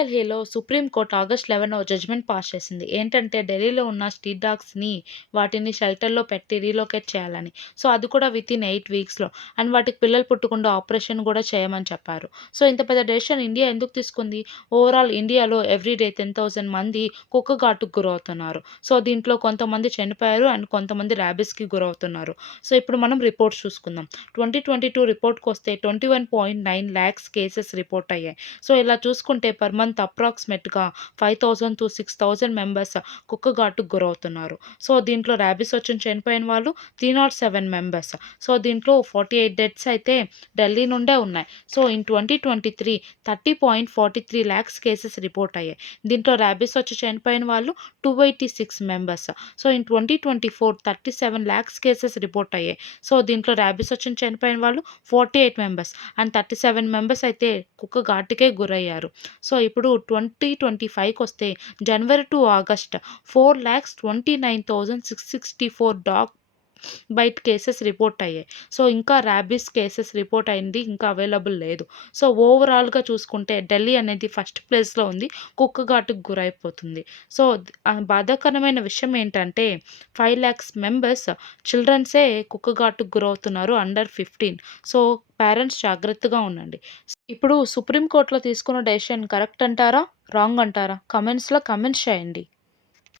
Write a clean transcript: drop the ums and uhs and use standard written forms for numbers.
న్యూఢిల్లీలో supreme court August 11 judgement pass చేసింది. ఏంటంటే ఢిల్లీలో ఉన్న స్ట్రీట్ డాగ్స్‌ని వాటిని షెల్టర్‌లో పెట్టి రీలొకేట్ చేయాలని. సో, అది కూడా వితిన్ 8 వీక్స్‌లో. అండ్ వాటికి పిల్లలు పుట్టకుండా ఆపరేషన్ కూడా చేయమని చెప్పారు. సో, ఇంత పెద్ద డెసిషన్ ఇండియా ఎందుకు తీసుకుంది? ఓవరాల్ ఇండియాలో ఎవ్రీడే 10,000 మంది కుక్క ఘాటుకు గురవుతున్నారు. సో, దీంట్లో కొంతమంది చనిపోయారు అండ్ కొంతమంది ర్యాబీస్‌కి గురవుతున్నారు. సో, ఇప్పుడు మనం రిపోర్ట్స్ చూసుకుందాం. 2022 రిపోర్ట్‌కొస్తే 21.9 లాక్స్ కేసెస్ రిపోర్ట్ అయ్యాయి. సో, ఇలా చూసుకుంటే పర్ మంత్ అప్రాక్సిమేట్‌గా 5,000-6,000 మెంబర్స్ కుక్క ఘాటుకు గురవుతున్నారు. సో, దీంట్లో ర్యాబీస్ వచ్చి చనిపోయిన వాళ్ళు 307 మెంబర్స్. సో, దీంట్లో 48 డెత్స్ అయితే ఢిల్లీ నుండే ఉన్నాయి. So, in 2023 30.43 lakhs cases report అయ్యాయి. దీంట్లో ర్యాబీస్ వచ్చి చనిపోయిన వాళ్ళు 286 members. So, in 2024 37 lakhs cases report అయ్యాయి. సో, దీంట్లో ర్యాబీస్ వచ్చి చనిపోయిన వాళ్ళు 48 మెంబర్స్ అండ్ 37 మెంబర్స్ అయితే కుక్క ఘాటుకే గురయ్యారు. సో, ఇప్పుడు 2025కొస్తే జనవరి to August 4,29,664 dog bite cases report అయ్యాయి. సో, ఇంకా ర్యాబీస్ కేసెస్ రిపోర్ట్ అయింది ఇంకా అవైలబుల్ లేదు. సో, ఓవరాల్‌గా చూసుకుంటే ఢిల్లీ అనేది ఫస్ట్ ప్లేస్‌లో ఉంది. కుక్క ఘాటుకు గురైపోతుంది. సో, బాధాకరమైన విషయం ఏంటంటే 5,00,000 మెంబర్స్ చిల్డ్రన్సే కుక్క ఘాటుకు గురవుతున్నారు అండర్ 15. సో, పేరెంట్స్ జాగ్రత్తగా ఉండండి. ఇప్పుడు సుప్రీం కోర్ట్‌లో తీసుకున్న డెసిషన్ కరెక్ట్ అంటారా? రాంగ్ అంటారా? కామెంట్స్‌లో కామెంట్స్ చేయండి.